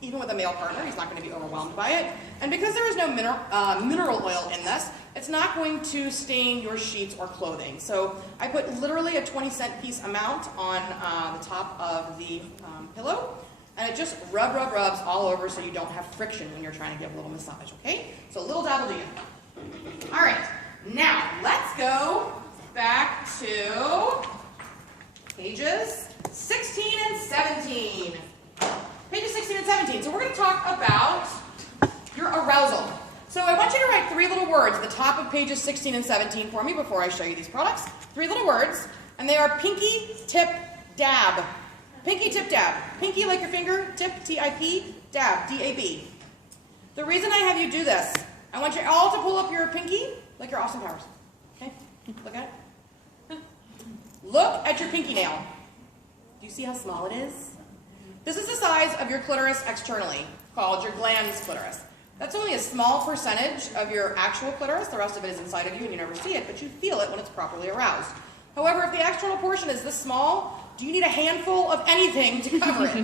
Even with a male partner, he's not going to be overwhelmed by it. And because there is no mineral oil in this, it's not going to stain your sheets or clothing. So I put literally a 20-cent piece amount on the top of the pillow, and it just rubs all over so you don't have friction when you're trying to give a little massage, okay? So a little dab will do you. All right, now let's go back to pages 16 and 17. Pages 16 and 17. So we're going to talk about your arousal. So I want you to write 3 little words at the top of pages 16 and 17 for me before I show you these products. 3 little words, and they are pinky, tip, dab. Pinky, tip, dab. Pinky like your finger, tip, T-I-P, dab, D-A-B. The reason I have you do this, I want you all to pull up your pinky like your Austin Powers. Okay? Look at it. Look at your pinky nail. Do you see how small it is? This is the size of your clitoris externally, called your glans clitoris. That's only a small percentage of your actual clitoris. The rest of it is inside of you and you never see it, but you feel it when it's properly aroused. However, if the external portion is this small, do you need a handful of anything to cover it?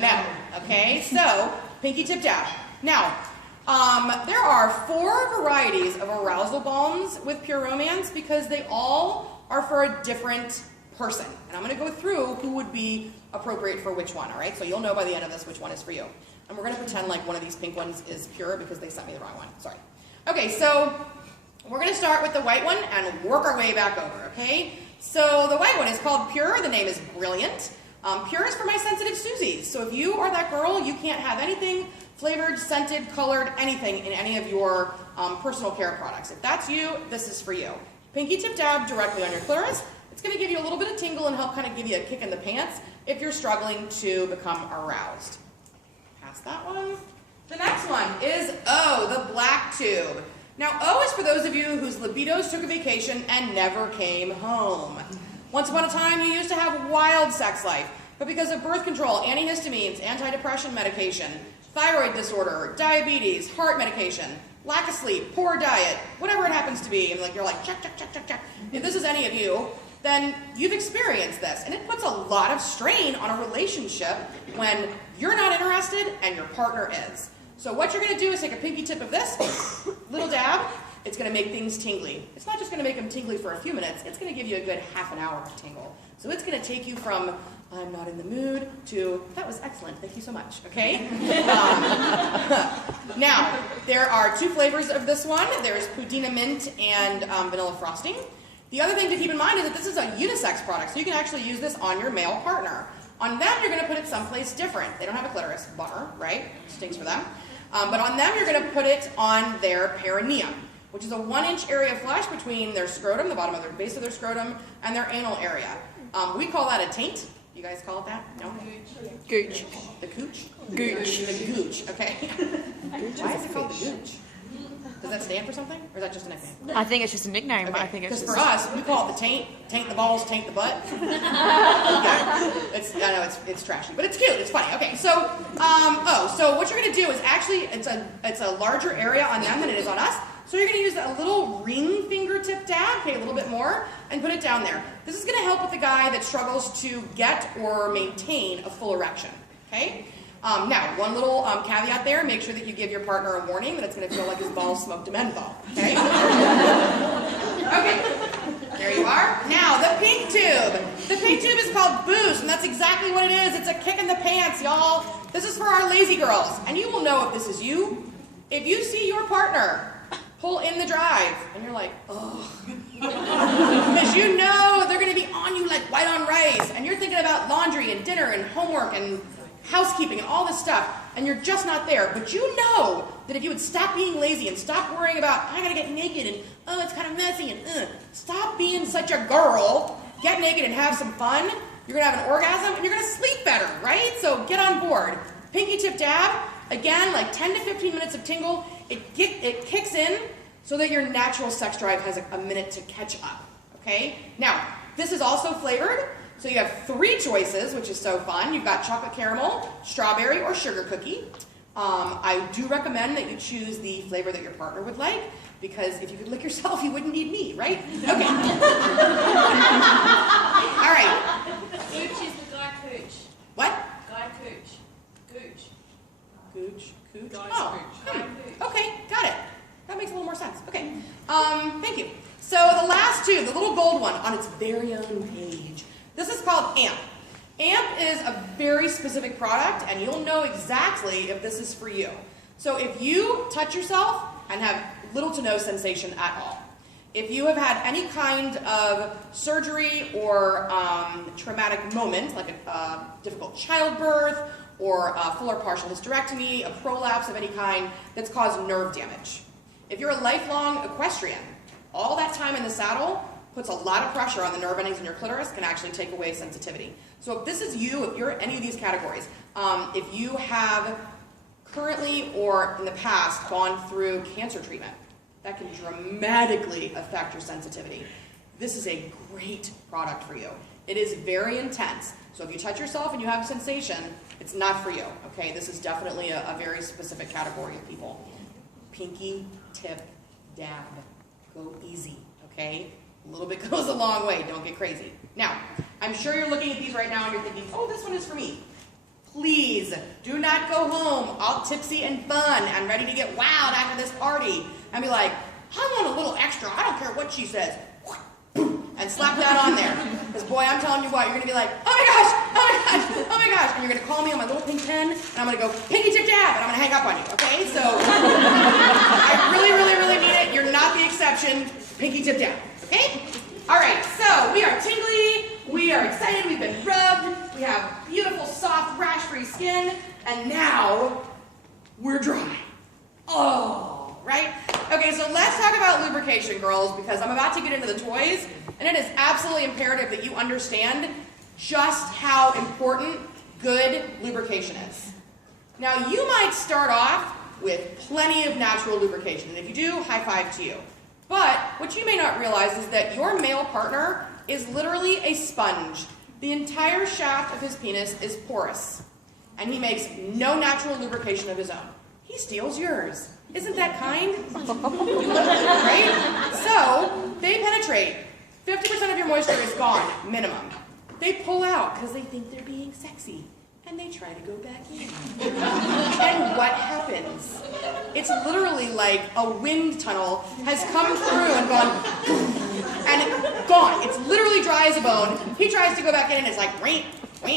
No. Okay, so pinky tip dab. Now, there are 4 varieties of arousal balms with Pure Romance because they all are for a different person. And I'm going to go through who would be appropriate for which one, all right? So you'll know by the end of this which one is for you. And we're going to pretend like one of these pink ones is Pure because they sent me the wrong one. Sorry. Okay, so we're going to start with the white one and work our way back over, okay? So the white one is called Pure. The name is brilliant. Pure is for my sensitive Susies. So if you are that girl, you can't have anything flavored, scented, colored, anything in any of your personal care products. If that's you, this is for you. Pinky tip dab directly on your clitoris. It's going to give you a little bit of tingle and help kind of give you a kick in the pants if you're struggling to become aroused. Past that one. The next one is O, the black tube. Now, O is for those of you whose libidos took a vacation and never came home. Once upon a time, you used to have wild sex life, but because of birth control, antihistamines, antidepressant medication, thyroid disorder, diabetes, heart medication, lack of sleep, poor diet, whatever it happens to be, and like you're like, check, check, check, check, check. If this is any of you, then you've experienced this. And it puts a lot of strain on a relationship when you're not interested and your partner is. So what you're going to do is take a pinky tip of this, little dab. It's going to make things tingly. It's not just going to make them tingly for a few minutes. It's going to give you a good half an hour of tingle. So it's going to take you from, I'm not in the mood, to, that was excellent, thank you so much, okay? Now, there are 2 flavors of this one. There's Pudina Mint and Vanilla Frosting. The other thing to keep in mind is that this is a unisex product, so you can actually use this on your male partner. On them, you're going to put it someplace different. They don't have a clitoris, bummer, right? Stinks for them. But on them, you're going to put it on their perineum, which is a 1-inch area of flesh between their scrotum, the bottom of their base of their scrotum, and their anal area. We call that a taint. You guys call it that? No? Gooch. The cooch? Gooch. The gooch, okay. Why is it called the gooch? Does that stand for something, or is that just a nickname? I think it's just a nickname. Okay. I think it's because just... for us, we call it the taint the balls, taint the butt. Okay. I know it's trashy, but it's cute. It's funny. Okay, so so what you're going to do is actually it's a larger area on them than it is on us. So you're going to use a little ring fingertip dab, okay, a little bit more, and put it down there. This is going to help with the guy that struggles to get or maintain a full erection. Okay. Now, one little caveat there, make sure that you give your partner a warning that it's going to feel like his balls smoked a menthol, okay? Okay, there you are. Now, the pink tube. The pink tube is called Boost, and that's exactly what it is. It's a kick in the pants, y'all. This is for our lazy girls, and you will know if this is you. If you see your partner pull in the drive, and you're like, oh, because you know they're going to be on you like white on rice, and you're thinking about laundry and dinner and homework and housekeeping and all this stuff, and you're just not there. But you know that if you would stop being lazy and stop worrying about, I gotta get naked and, oh, it's kind of messy, and stop being such a girl, get naked and have some fun, you're gonna have an orgasm, and you're gonna sleep better, right? So get on board. Pinky tip dab, again, like 10 to 15 minutes of tingle. It kicks in so that your natural sex drive has a minute to catch up, okay? Now, this is also flavored. So you have 3 choices, which is so fun. You've got chocolate caramel, strawberry, or sugar cookie. I do recommend that you choose the flavor that your partner would like, because if you could lick yourself, you wouldn't need me, right? Okay. All right. Gooch is the guy cooch. What? Guy cooch. Gooch. Gooch? Guys Oh, gooch. okay, got it. That makes a little more sense. Okay, thank you. So the last two, the little gold one on its very own page. This is called AMP. AMP is a very specific product, and you'll know exactly if this is for you. So if you touch yourself and have little to no sensation at all, if you have had any kind of surgery or traumatic moment, like a difficult childbirth, or a full or partial hysterectomy, a prolapse of any kind that's caused nerve damage. If you're a lifelong equestrian, all that time in the saddle puts a lot of pressure on the nerve endings in your clitoris, can actually take away sensitivity. So if this is you, if you're any of these categories, if you have currently or in the past gone through cancer treatment, that can dramatically affect your sensitivity. This is a great product for you. It is very intense. So if you touch yourself and you have sensation, it's not for you, okay? This is definitely a very specific category of people. Pinky tip dab. Go easy, okay? A little bit goes a long way. Don't get crazy. Now, I'm sure you're looking at these right now and you're thinking, oh, this one is for me. Please do not go home all tipsy and fun and ready to get wild after this party and be like, I want a little extra. I don't care what she says. And slap that on there. Because boy, I'm telling you what, you're going to be like, oh my gosh, oh my gosh, oh my gosh. And you're going to call me on my little pink pen, and I'm going to go, pinky tip dab, and I'm going to hang up on you, okay? So, I really, really, really mean it. You're not the exception. Pinky tip dab, okay? All right, so we are tingly, we are excited, we've been rubbed, we have beautiful, soft, rash-free skin, and now we're dry. Oh, right? Okay, so let's talk about lubrication, girls, because I'm about to get into the toys, and it is absolutely imperative that you understand just how important good lubrication is. Now, you might start off with plenty of natural lubrication, and if you do, high five to you. But what you may not realize is that your male partner is literally a sponge. The entire shaft of his penis is porous, and he makes no natural lubrication of his own. He steals yours. Isn't that kind? Right? So, they penetrate. 50% of your moisture is gone, minimum. They pull out because they think they're being sexy, and they try to go back in. And what happens? It's literally like a wind tunnel has come through and gone, and gone. It's literally dry as a bone. He tries to go back in, and it's like, wait. And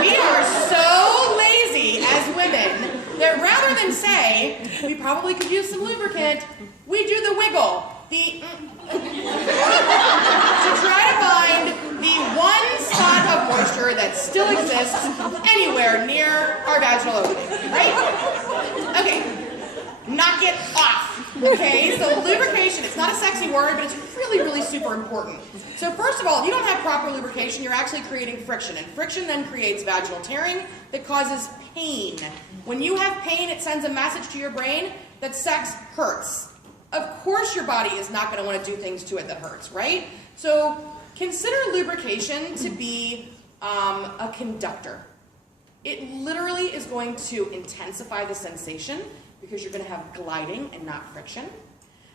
we are so lazy as women that rather than say, we probably could use some lubricant, we do the wiggle, to try to find the one spot of moisture that still exists anywhere near our vaginal opening, right? Okay, knock it off. Okay, so lubrication, it's not a sexy word, but it's really, really super important. So first of all, if you don't have proper lubrication, you're actually creating friction, and friction then creates vaginal tearing that causes pain. When you have pain, it sends a message to your brain that sex hurts. Of course your body is not going to want to do things to it that hurts, right? So consider lubrication to be a conductor. It literally is going to intensify the sensation because you're going to have gliding and not friction.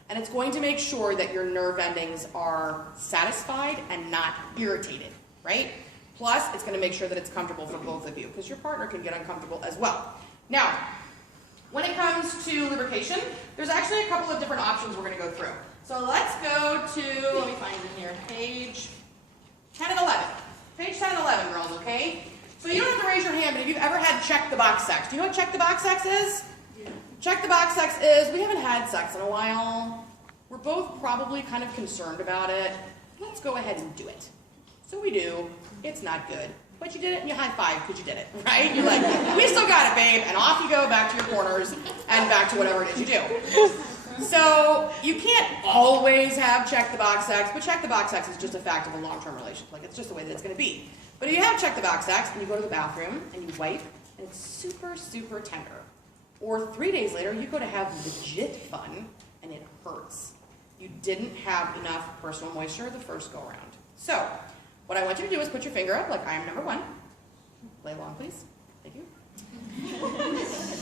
And it's going to make sure that your nerve endings are satisfied and not irritated, right? Plus, it's going to make sure that it's comfortable for both of you because your partner can get uncomfortable as well. Now, when it comes to lubrication, there's actually a couple of different options we're going to go through. So let's go to, let me find it here, page 10 and 11. Page 10 and 11, girls, okay? So you don't have to raise your hand, but if you've ever had check the box sex, do you know what check the box sex is? Check the box sex is, we haven't had sex in a while. We're both probably kind of concerned about it. Let's go ahead and do it. So we do. It's not good. But you did it and you high five because you did it, right? You're like, we still got it, babe. And off you go back to your corners and back to whatever it is you do. So you can't always have check the box sex, but check the box sex is just a fact of a long-term relationship. Like, it's just the way that it's going to be. But if you have check the box sex and you go to the bathroom and you wipe and it's super, super tender, or 3 days later, you go to have legit fun, and it hurts. You didn't have enough personal moisture the first go-around. So, what I want you to do is put your finger up, like I am number 1. Play along, please. Thank you.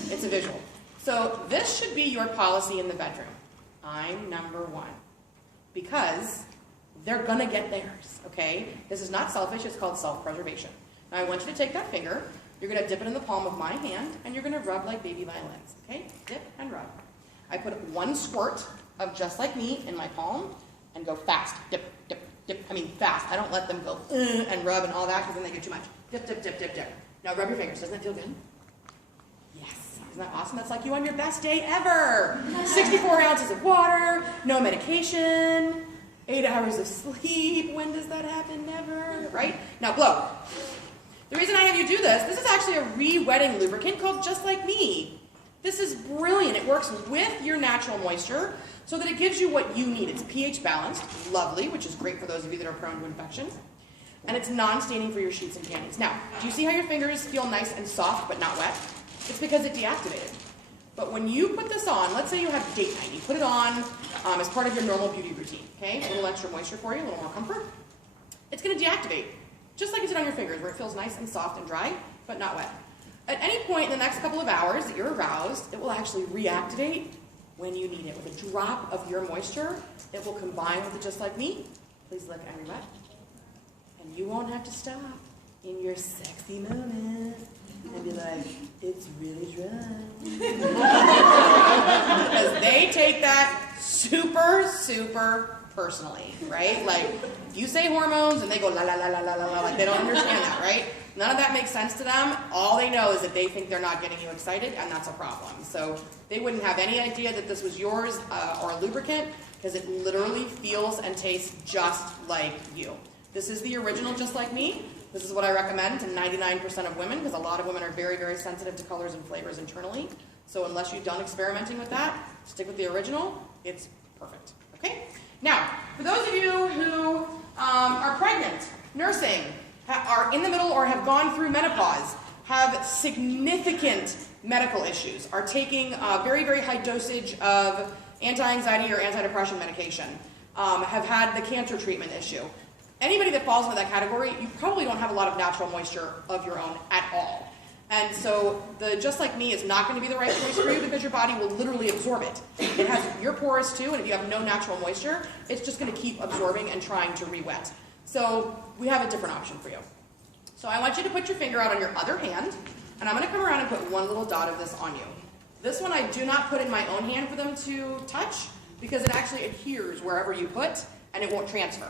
It's a visual. So, this should be your policy in the bedroom. I'm number 1. Because they're gonna get theirs, okay? This is not selfish, it's called self-preservation. Now, I want you to take that finger, You're going to dip it in the palm of my hand, and you're going to rub like baby violins, okay? Dip and rub. I put 1 squirt of Just Like Me in my palm and go fast. Dip, dip, dip. I mean fast. I don't let them go and rub and all that because then they get too much. Dip, dip, dip, dip, dip. Now rub your fingers. Doesn't that feel good? Yes. Isn't that awesome? That's like you on your best day ever. 64 ounces of water, no medication, 8 hours of sleep. When does that happen? Never. Right? Now blow. The reason I have you do this is actually a re-wetting lubricant called Just Like Me. This is brilliant. It works with your natural moisture so that it gives you what you need. It's pH balanced, lovely, which is great for those of you that are prone to infection. And it's non-staining for your sheets and panties. Now, do you see how your fingers feel nice and soft but not wet? It's because it deactivated. But when you put this on, let's say you have date night, you put it on as part of your normal beauty routine, okay? A little extra moisture for you, a little more comfort. It's going to deactivate. Just like it did on your fingers, where it feels nice and soft and dry, but not wet. At any point in the next couple of hours that you're aroused, it will actually reactivate when you need it. With a drop of your moisture, it will combine with the Just Like Me. Please lick and re-wet. And you won't have to stop in your sexy moment and be like, it's really dry. Because they take that super, super personally, right? Like, if you say hormones and they go la la la la la la, like they don't understand that, right? None of that makes sense to them. All they know is that they think they're not getting you excited, and that's a problem. So they wouldn't have any idea that this was yours or a lubricant, because it literally feels and tastes just like you. This is the original Just Like Me. This is what I recommend to 99% of women, because a lot of women are very, very sensitive to colors and flavors internally. So unless you've done experimenting with that, stick with the original. It's perfect. Okay? Now, for those of you who are pregnant, nursing, are in the middle or have gone through menopause, have significant medical issues, are taking a very, very high dosage of anti-anxiety or antidepressant medication, have had the cancer treatment issue. Anybody that falls into that category, you probably don't have a lot of natural moisture of your own at all. And so the Just Like Me is not going to be the right choice for you because your body will literally absorb it. It has, you're porous too, and if you have no natural moisture, it's just going to keep absorbing and trying to re-wet. So we have a different option for you. So I want you to put your finger out on your other hand, and I'm going to come around and put 1 little dot of this on you. This one I do not put in my own hand for them to touch because it actually adheres wherever you put, and it won't transfer.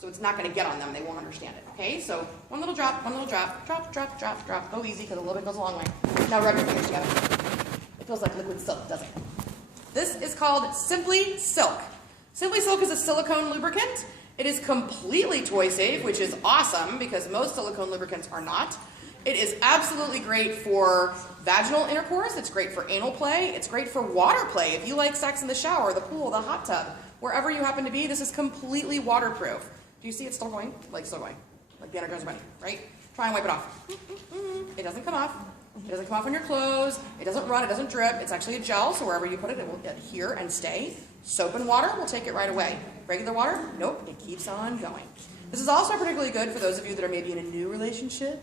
So it's not going to get on them. They won't understand it. Okay? So 1 little drop, 1 little drop, drop, drop, drop, drop. Go easy because a little bit goes a long way. Now rub your fingers together. It feels like liquid silk, doesn't it? This is called Simply Silk. Simply Silk is a silicone lubricant. It is completely toy safe, which is awesome because most silicone lubricants are not. It is absolutely great for vaginal intercourse. It's great for anal play. It's great for water play. If you like sex in the shower, the pool, the hot tub, wherever you happen to be, this is completely waterproof. Do you see it's still going? Like still going. Like the Energizer Bunny, right? Try and wipe it off. It doesn't come off. It doesn't come off on your clothes. It doesn't run. It doesn't drip. It's actually a gel, so wherever you put it, it will adhere and stay. Soap and water will take it right away. Regular water? Nope. It keeps on going. This is also particularly good for those of you that are maybe in a new relationship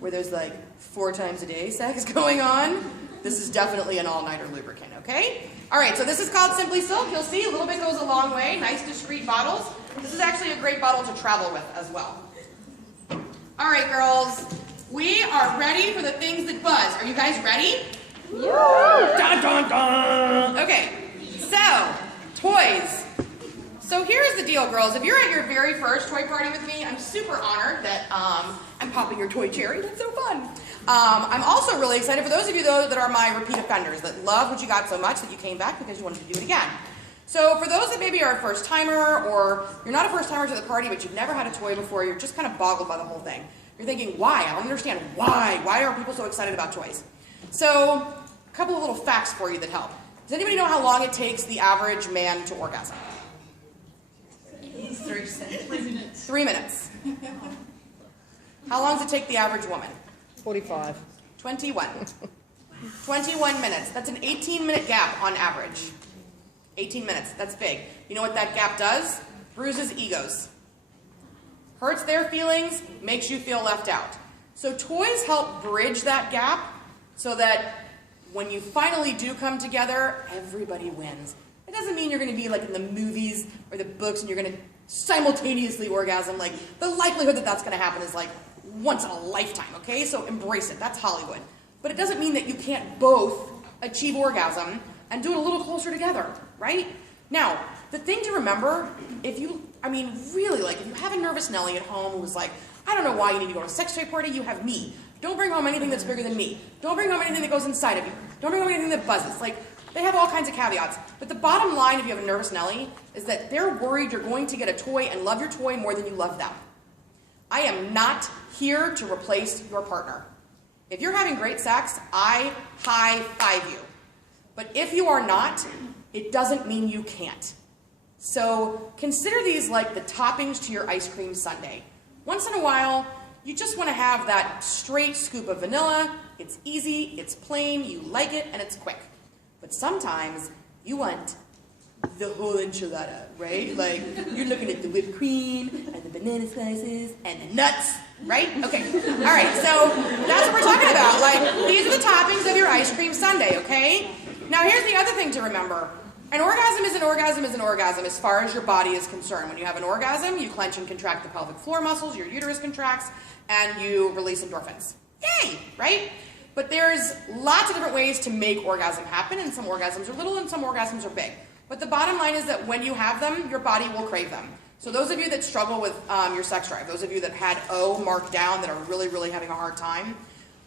where there's like 4 times a day sex going on. This is definitely an all-nighter lubricant, okay? All right, so this is called Simply Silk. You'll see a little bit goes a long way. Nice, discreet bottles. This is actually a great bottle to travel with as well. All right, girls. We are ready for the things that buzz. Are you guys ready? Yeah. Dun, dun, dun. Okay, so toys. So here's the deal, girls. If you're at your very first toy party with me, I'm super honored that I'm popping your toy cherry. That's so fun. I'm also really excited for those of you, though, that are my repeat offenders, that love what you got so much that you came back because you wanted to do it again. So for those that maybe are a first timer, or you're not a first timer to the party, but you've never had a toy before, you're just kind of boggled by the whole thing. You're thinking, why? I don't understand. Why? Why are people so excited about toys? So a couple of little facts for you that help. Does anybody know how long it takes the average man to orgasm? 3 minutes. 3 minutes. How long does it take the average woman? 45. 21. 21 minutes. That's an 18-minute gap on average. 18 minutes. That's big. You know what that gap does? Bruises egos. Hurts their feelings, makes you feel left out. So toys help bridge that gap so that when you finally do come together, everybody wins. It doesn't mean you're going to be like in the movies or the books and you're going to simultaneously orgasm. Like, the likelihood that that's going to happen is like once in a lifetime, okay? So embrace it. That's Hollywood. But it doesn't mean that you can't both achieve orgasm and do it a little closer together, right? Now, the thing to remember, if you have a nervous Nelly at home who's like, I don't know why you need to go to a sex toy party, you have me. Don't bring home anything that's bigger than me. Don't bring home anything that goes inside of you. Don't bring home anything that buzzes. Like, they have all kinds of caveats. But the bottom line, if you have a nervous Nelly, is that they're worried you're going to get a toy and love your toy more than you love them. I am not here to replace your partner. If you're having great sex, I high-five you. But if you are not, it doesn't mean you can't. So consider these like the toppings to your ice cream sundae. Once in a while, you just want to have that straight scoop of vanilla. It's easy, it's plain, you like it, and it's quick. But sometimes you want the whole enchilada, right? Like, you're looking at the whipped cream, and the banana slices, and the nuts, right? Okay, all right, so that's what we're talking about. Like, these are the toppings of your ice cream sundae, okay? Now, here's the other thing to remember. An orgasm is an orgasm is an orgasm as far as your body is concerned. When you have an orgasm, you clench and contract the pelvic floor muscles, your uterus contracts, and you release endorphins. Yay, right? But there's lots of different ways to make orgasm happen, and some orgasms are little and some orgasms are big. But the bottom line is that when you have them, your body will crave them. So those of you that struggle with your sex drive, those of you that had O marked down, that are really, really having a hard time,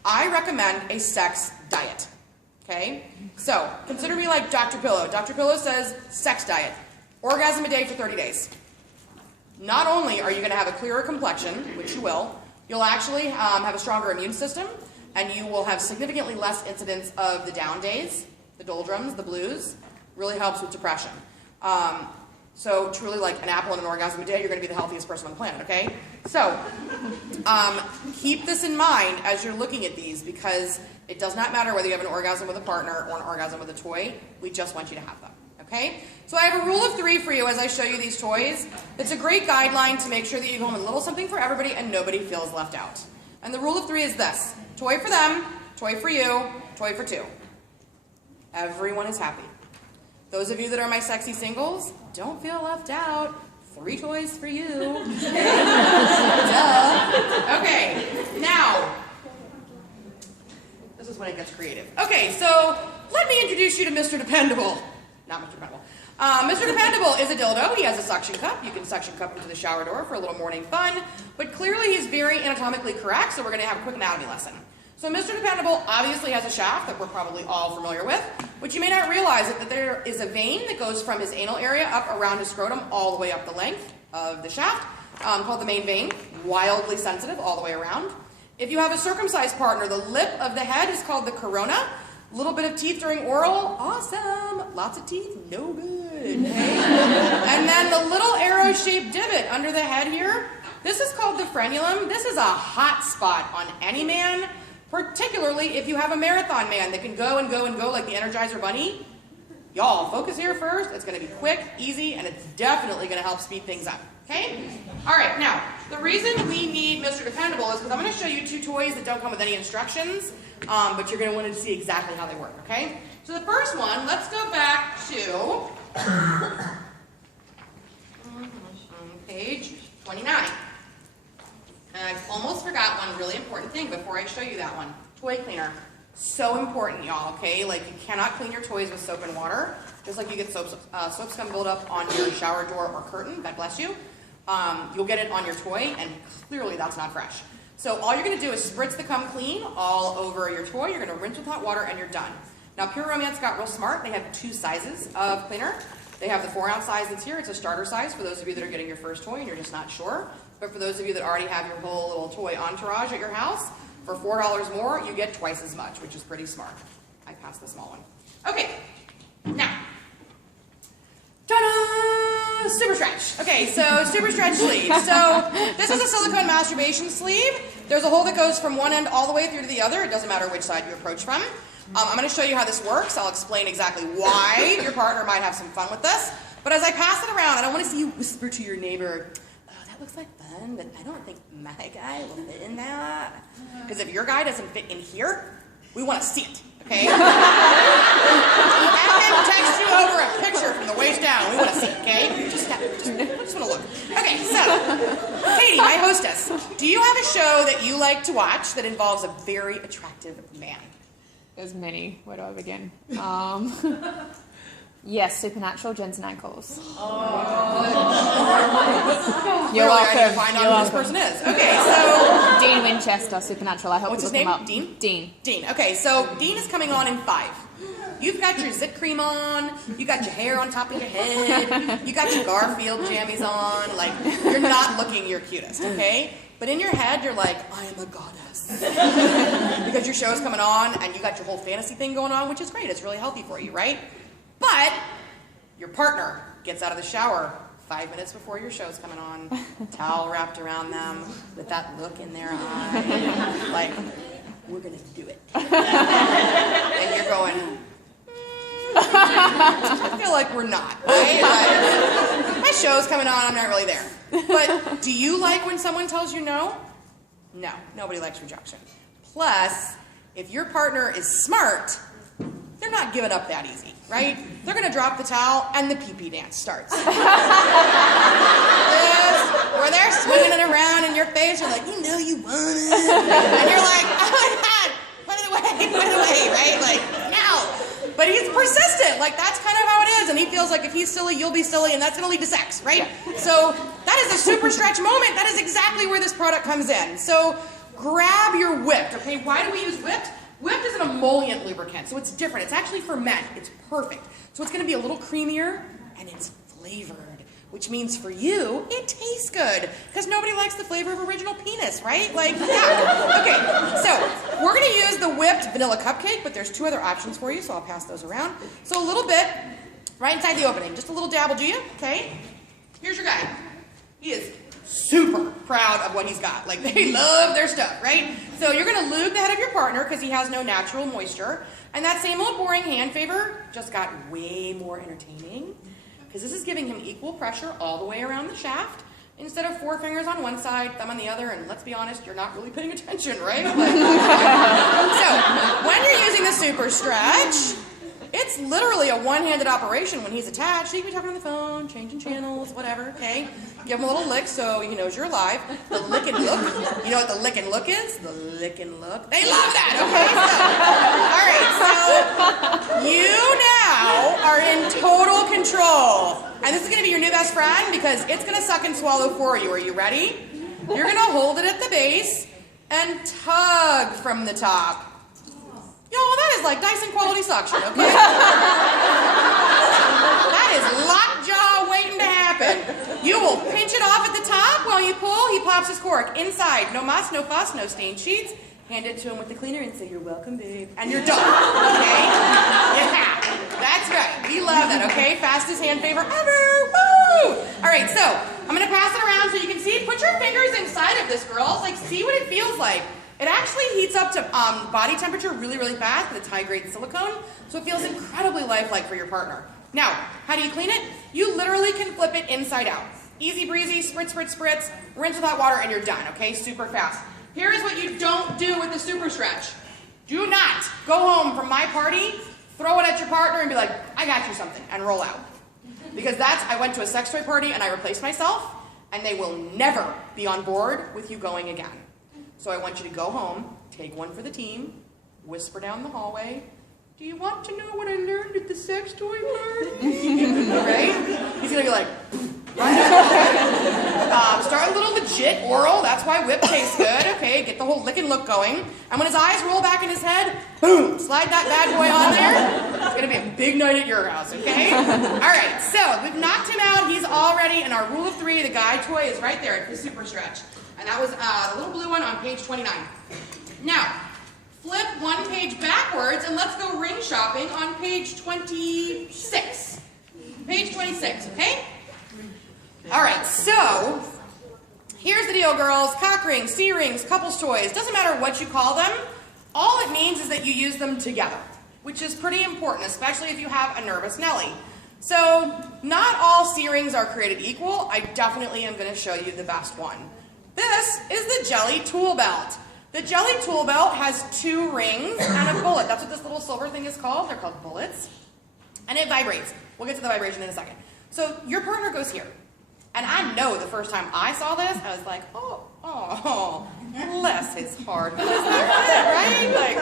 I recommend a sex diet. Okay? So, consider me like Dr. Pillow. Dr. Pillow says sex diet. Orgasm a day for 30 days. Not only are you going to have a clearer complexion, which you will, you'll actually have a stronger immune system, and you will have significantly less incidence of the down days, the doldrums, the blues. Really helps with depression. So truly, like an apple and an orgasm a day, you're going to be the healthiest person on the planet, okay? So keep this in mind as you're looking at these, because it does not matter whether you have an orgasm with a partner or an orgasm with a toy. We just want you to have them, okay? So I have a rule of 3 for you as I show you these toys. It's a great guideline to make sure that you go home with a little something for everybody and nobody feels left out. And the rule of 3 is this: toy for them, toy for you, toy for 2. Everyone is happy. Those of you that are my sexy singles, don't feel left out. 3 toys for you. Duh. Okay, now, this is when it gets creative. Okay, so let me introduce you to Mr. Dependable. Not Mr. Dependable. Mr. Dependable is a dildo. He has a suction cup. You can suction cup him to the shower door for a little morning fun. But clearly he's very anatomically correct, so we're going to have a quick anatomy lesson. So Mr. Dependable obviously has a shaft that we're probably all familiar with, but you may not realize that there is a vein that goes from his anal area up around his scrotum all the way up the length of the shaft, called the main vein, wildly sensitive all the way around. If you have a circumcised partner, the lip of the head is called the corona. A little bit of teeth during oral, awesome. Lots of teeth, no good. Okay? And then the little arrow-shaped divot under the head here, this is called the frenulum. This is a hot spot on any man, particularly if you have a marathon man that can go and go and go like the Energizer Bunny. Y'all, focus here first. It's going to be quick, easy, and it's definitely going to help speed things up. Okay? All right, now, the reason we need Mr. Dependable is because I'm going to show you 2 toys that don't come with any instructions, but you're going to want to see exactly how they work, okay? So the first one, let's go back to page 29. And I almost forgot one really important thing before I show you that one. Toy cleaner. So important, y'all, okay? Like, you cannot clean your toys with soap and water. Just like you get soap scum buildup on your shower door or curtain, God bless you. You'll get it on your toy, and clearly that's not fresh. So all you're going to do is spritz the cum clean all over your toy. You're going to rinse with hot water, and you're done. Now, Pure Romance got real smart. They have 2 sizes of cleaner. They have the 4-ounce size that's here. It's a starter size for those of you that are getting your first toy and you're just not sure. But for those of you that already have your whole little toy entourage at your house, for $4 more, you get twice as much, which is pretty smart. I passed the small one. Okay, now, ta-da! Super stretch. Okay, so super stretch sleeve. So this is a silicone masturbation sleeve. There's a hole that goes from one end all the way through to the other. It doesn't matter which side you approach from. I'm going to show you how this works. I'll explain exactly why your partner might have some fun with this. But as I pass it around, I don't want to see you whisper to your neighbor, "Oh, that looks like fun, but I don't think my guy will fit in that." Because if your guy doesn't fit in here, we want to see it, okay? And then text you over a picture from the waist down. We want to see, okay? Just want to look. Okay, so, Katie, my hostess, do you have a show that you like to watch that involves a very attractive man? There's many. Where do I begin? Yes, Supernatural, Jensen Ankles. You're welcome. I need to find out who this person is. Okay, so Dean Winchester, Supernatural. I hope what's you his look name? him up. Dean? Dean. Dean. Okay, so Dean is coming on in 5. You've got your zit cream on, you got your hair on top of your head, you got your Garfield jammies on, like, you're not looking your cutest, okay? But in your head, you're like, I am a goddess. Because your show's coming on, and you got your whole fantasy thing going on, which is great, it's really healthy for you, right? But your partner gets out of the shower 5 minutes before your show's coming on, towel wrapped around them, with that look in their eye, like, we're gonna do it. And you're going, I feel like we're not, right? Like, my show's coming on, I'm not really there. But do you like when someone tells you no? No, nobody likes rejection. Plus, if your partner is smart, they're not giving up that easy, right? They're gonna drop the towel and the pee-pee dance starts. Where they're swinging it around in your face, you're like, you know you want it. And you're like, oh my God, put it away, right? Like, no. But he's persistent, like that's kind of how it is, and he feels like if he's silly, you'll be silly, and that's gonna lead to sex, right? So that is a super stretch moment. That is exactly where this product comes in. So grab your Whipped, okay? Why do we use Whipped? Whipped is an emollient lubricant, so it's different. It's actually for men. It's perfect. So it's gonna be a little creamier, and it's flavored, which means for you, it tastes good, because nobody likes the flavor of original penis, right? Like, yeah. Okay, so we're gonna use the Whipped vanilla cupcake, but there's 2 other options for you, so I'll pass those around. So a little bit right inside the opening, just a little dab will do you, okay? Here's your guy. He is super proud of what he's got. Like, they love their stuff, right? So you're gonna lube the head of your partner, because he has no natural moisture, and that same old boring hand favor just got way more entertaining. Because this is giving him equal pressure all the way around the shaft, instead of 4 fingers on one side, thumb on the other, and let's be honest, you're not really paying attention, right? Like, so, when you're using the super stretch, it's literally a one-handed operation when he's attached. So you can be talking on the phone, changing channels, whatever, okay? Give him a little lick so he knows you're alive. The lick and look. You know what the lick and look is? The lick and look. They love that, okay? So, all right, so you now are in total control. And this is going to be your new best friend because it's going to suck and swallow for you. Are you ready? You're going to hold it at the base and tug from the top. Yo, that is like Dyson quality suction, okay? That is lockjaw waiting to happen. You will pinch it off at the top. While you pull, he pops his cork. Inside, no muss, no fuss, no stained sheets. Hand it to him with the cleaner and say, you're welcome, babe. And you're done, okay? Yeah, that's right. We love that, okay? Fastest hand favor ever, woo! All right, so I'm gonna pass it around so you can see. Put your fingers inside of this, girls. Like, see what it feels like. It actually heats up to body temperature really, really fast, but it's high-grade silicone, so it feels incredibly lifelike for your partner. Now, how do you clean it? You literally can flip it inside out. Easy breezy, spritz, spritz, spritz, rinse with hot water, and you're done, okay? Super fast. Here is what you don't do with the super stretch. Do not go home from my party, throw it at your partner, and be like, I got you something, and roll out. Because I went to a sex toy party, and I replaced myself, and they will never be on board with you going again. So I want you to go home, take one for the team, whisper down the hallway, do you want to know what I learned at the sex toy party? Right? He's going to be like, right? Start a little legit oral, that's why whip tastes good, okay? Get the whole lick and look going. And when his eyes roll back in his head, boom, slide that bad boy on there. It's going to be a big night at your house, okay? All right, so we've knocked him out. He's all ready, and our rule of 3, the guy toy is right there at the super stretch. And that was the little blue one on page 29. Now, flip one page backwards and let's go ring shopping on page 26. Page 26, okay? All right, so here's the deal, girls. Cock rings, C-rings, couples toys, doesn't matter what you call them. All it means is that you use them together, which is pretty important, especially if you have a nervous Nelly. So not all C-rings are created equal. I definitely am going to show you the best one. This is the Jelly Tool Belt. The Jelly Tool Belt has 2 rings and a bullet. That's what this little silver thing is called. They're called bullets. And it vibrates. We'll get to the vibration in a second. So your partner goes here. And I know the first time I saw this, I was like, oh, bless his heart. Right? Like,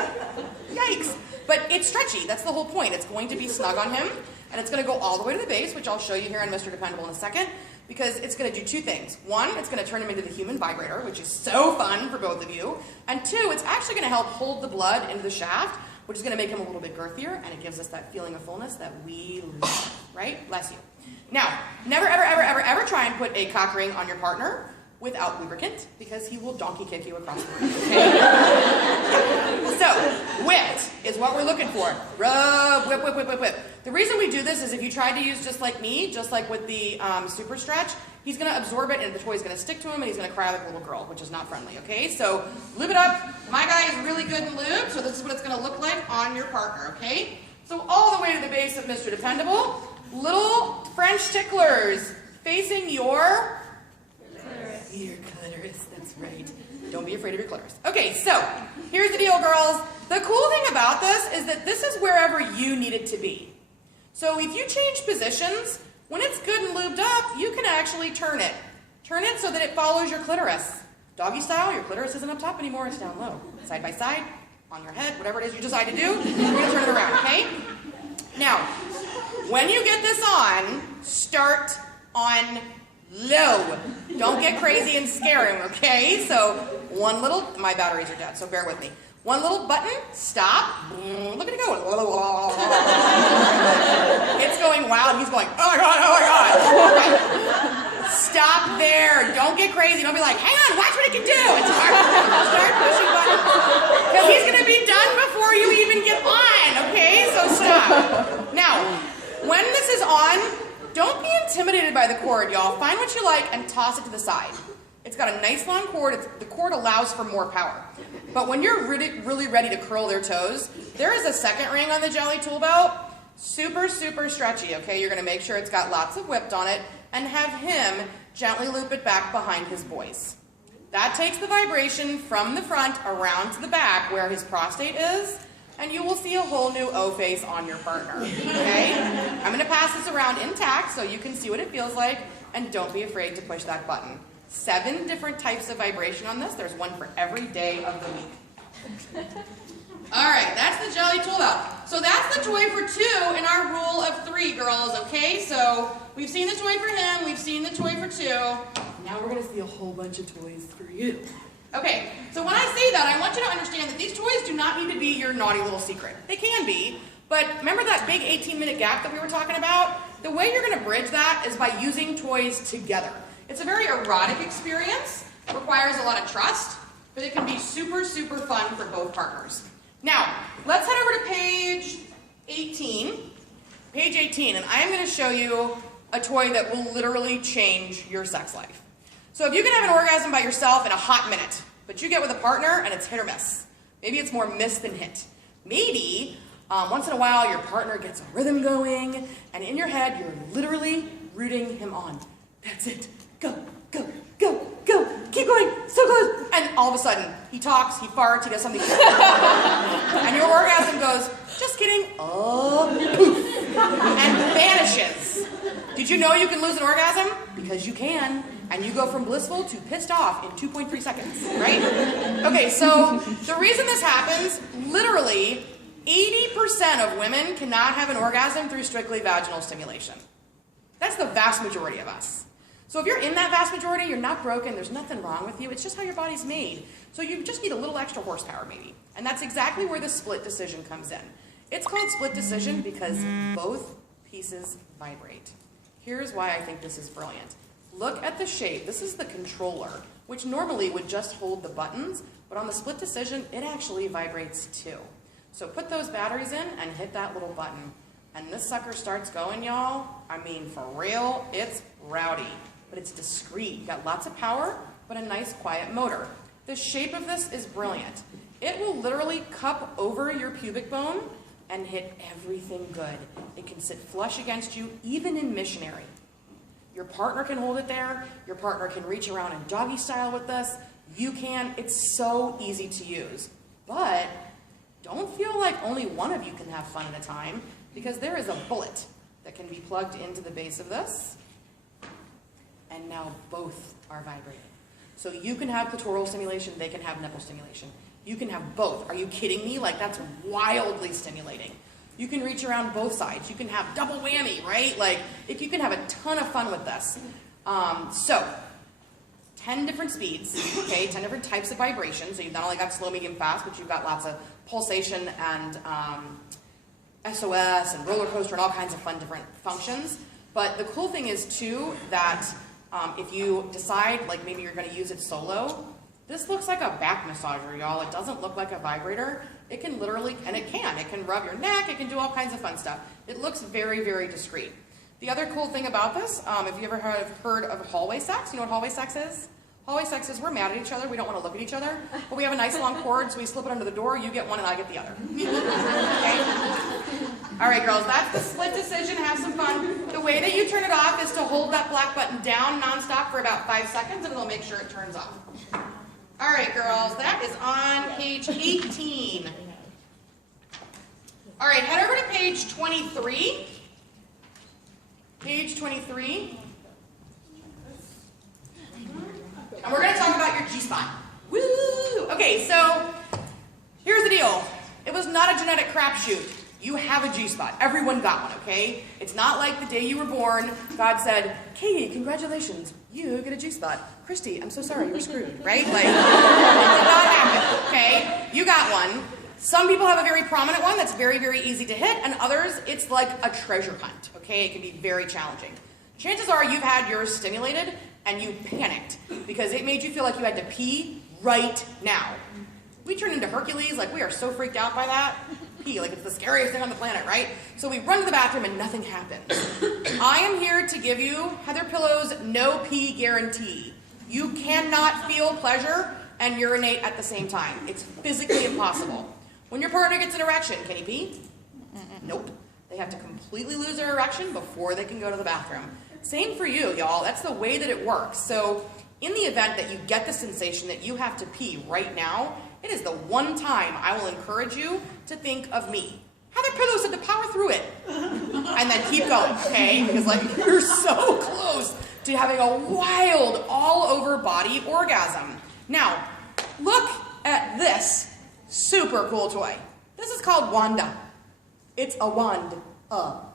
yikes. But it's stretchy. That's the whole point. It's going to be snug on him, and it's going to go all the way to the base, which I'll show you here on Mr. Dependable in a second, because it's going to do two things. One, it's going to turn him into the human vibrator, which is so fun for both of you. And two, it's actually going to help hold the blood into the shaft, which is going to make him a little bit girthier, and it gives us that feeling of fullness that we love, right? Bless you. Now, never, ever, ever, ever, ever try and put a cock ring on your partner without lubricant, because he will donkey kick you across the room, okay? So, whipped is what we're looking for. Rub, whip, whip, whip, whip, whip. The reason we do this is if you try to use just like me, just like with the super stretch, he's going to absorb it and the toy's going to stick to him and he's going to cry like a little girl, which is not friendly, okay? So, lube it up. My guy is really good in lube, so this is what it's going to look like on your partner, okay? So, all the way to the base of Mr. Dependable. Little French ticklers facing your clitoris. Your clitoris, that's right. Don't be afraid of your clitoris. Okay, so here's the deal, girls. The cool thing about this is that this is wherever you need it to be. So if you change positions, when it's good and lubed up, you can actually turn it. Turn it so that it follows your clitoris. Doggy style, your clitoris isn't up top anymore, it's down low. Side by side, on your head, whatever it is you decide to do, you're going to turn it around, okay? Now, when you get this on, start on low. Don't get crazy and scare him, okay? So, one little, my batteries are dead, so bear with me. One little button, stop. Look at it go. It's going wild, he's going, oh my God, oh my God. Okay. Stop there. Don't get crazy. Don't be like, hang on, watch what it can do. And start pushing buttons. Because he's going to be done before you even get on, okay? So stop. Now, when this is on, don't be intimidated by the cord, y'all. Find what you like and toss it to the side. It's got a nice long cord. The cord allows for more power. But when you're really ready to curl their toes, there is a second ring on the Jelly tool belt. Super, super stretchy, okay? You're going to make sure it's got lots of whipped on it and have him gently loop it back behind his boys. That takes the vibration from the front around to the back where his prostate is, and you will see a whole new O-face on your partner, okay? I'm going to pass this around intact so you can see what it feels like, and don't be afraid to push that button. 7 different types of vibration on this. There's one for every day of the week. All right, that's the Jelly tool belt. So that's the toy for 2 in our rule of 3, girls, okay? So we've seen the toy for him, we've seen the toy for 2. Now we're going to see a whole bunch of toys for you. Okay, so when I say that, I want you to understand that these toys do not need to be your naughty little secret. They can be, but remember that big 18-minute gap that we were talking about? The way you're going to bridge that is by using toys together. It's a very erotic experience, requires a lot of trust, but it can be super, super fun for both partners. Now, let's head over to page 18. Page 18, and I'm going to show you a toy that will literally change your sex life. So if you can have an orgasm by yourself in a hot minute, but you get with a partner and it's hit or miss. Maybe it's more miss than hit. Maybe once in a while your partner gets a rhythm going, and in your head you're literally rooting him on. That's it. Go, go, go, go. Keep going. So close. And all of a sudden, he talks, he farts, he does something. And your orgasm goes, just kidding. Oh, poof. And vanishes. Did you know you can lose an orgasm? Because you can. And you go from blissful to pissed off in 2.3 seconds, right? Okay, so the reason this happens, literally, 80% of women cannot have an orgasm through strictly vaginal stimulation. That's the vast majority of us. So if you're in that vast majority, you're not broken, there's nothing wrong with you, it's just how your body's made. So you just need a little extra horsepower maybe. And that's exactly where the split decision comes in. It's called split decision because both pieces vibrate. Here's why I think this is brilliant. Look at the shape. This is the controller, which normally would just hold the buttons, but on the split decision, it actually vibrates too. So put those batteries in and hit that little button. And this sucker starts going, y'all. I mean, for real, it's rowdy. But it's discreet. You got lots of power, but a nice quiet motor. The shape of this is brilliant. It will literally cup over your pubic bone and hit everything good. It can sit flush against you, even in missionary. Your partner can hold it there. Your partner can reach around and doggy style with this. You can. It's so easy to use. But don't feel like only one of you can have fun at a time. because there is a bullet that can be plugged into the base of this, and now both are vibrating. So you can have clitoral stimulation, they can have nipple stimulation. You can have both. Are you kidding me? Like, that's wildly stimulating. You can reach around both sides. You can have double whammy, right? Like, if you can have a ton of fun with this. So, 10 different speeds, okay, 10 different types of vibration. So you've not only got slow, medium, fast, but you've got lots of pulsation and SOS and roller coaster and all kinds of fun different functions. But the cool thing is, too, that if you decide, like, maybe you're going to use it solo, this looks like a back massager, y'all. It doesn't look like a vibrator. It can literally, and it can rub your neck, it can do all kinds of fun stuff. It looks very, very discreet. The other cool thing about this, if you ever heard of hallway sex, you know what hallway sex is? Hallway sex is we're mad at each other, we don't want to look at each other, but we have a nice long cord, so we slip it under the door, you get one and I get the other. Okay? All right, girls, that's the split decision. Have some fun. The way that you turn it off is to hold that black button down nonstop for about 5 seconds, and it'll make sure it turns off. All right, girls, that is on page 18. All right, head over to page 23. Page 23. And we're going to talk about your G-spot. Woo! Okay, so here's the deal. It was not a genetic crapshoot. You have a G-spot. Everyone got one, okay? It's not like the day you were born, God said, Katie, congratulations, you get a G-spot. Christy, I'm so sorry, you're screwed, right? Like, it did not happen, okay? You got one. Some people have a very prominent one that's very, very easy to hit, and others, it's like a treasure hunt, okay? It can be very challenging. Chances are you've had yours stimulated, and you panicked, because it made you feel like you had to pee right now. We turn into Hercules, like we are so freaked out by that. Pee, like it's the scariest thing on the planet, right? So we run to the bathroom and nothing happens. I am here to give you Heather Pillow's no pee guarantee. You cannot feel pleasure and urinate at the same time. It's physically impossible. When your partner gets an erection, can he pee? Nope. They have to completely lose their erection before they can go to the bathroom. Same for you, y'all. That's the way that it works. So in the event that you get the sensation that you have to pee right now, it is the one time I will encourage you to think of me. Heather Pillow said to power through it. And then keep going, okay? Because like you're so close to having a wild all-over body orgasm. Now, look at this super cool toy. This is called Wanda. It's a wand.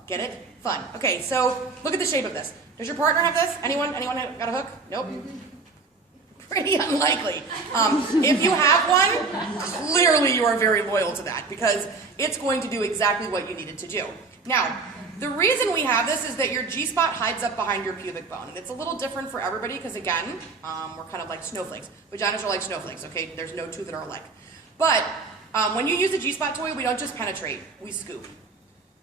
Get it? Fun. Okay, so look at the shape of this. Does your partner have this? Anyone got a hook? Nope. Pretty unlikely. If you have one, clearly you are very loyal to that because it's going to do exactly what you need it to do. Now, the reason we have this is that your G-spot hides up behind your pubic bone. And it's a little different for everybody because, again, we're kind of like snowflakes. Vaginas are like snowflakes, okay? There's no two that are alike. But when you use a G-spot toy, we don't just penetrate, we scoop.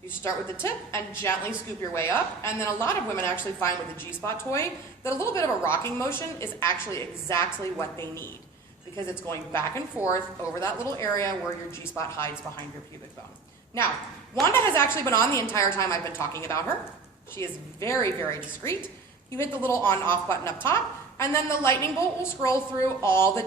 You start with the tip and gently scoop your way up, and then a lot of women actually find with a G-spot toy that a little bit of a rocking motion is actually exactly what they need because it's going back and forth over that little area where your G-spot hides behind your pubic bone. Now, Wanda has actually been on the entire time I've been talking about her. She is very, very discreet. You hit the little on-off button up top, and then the lightning bolt will scroll through all the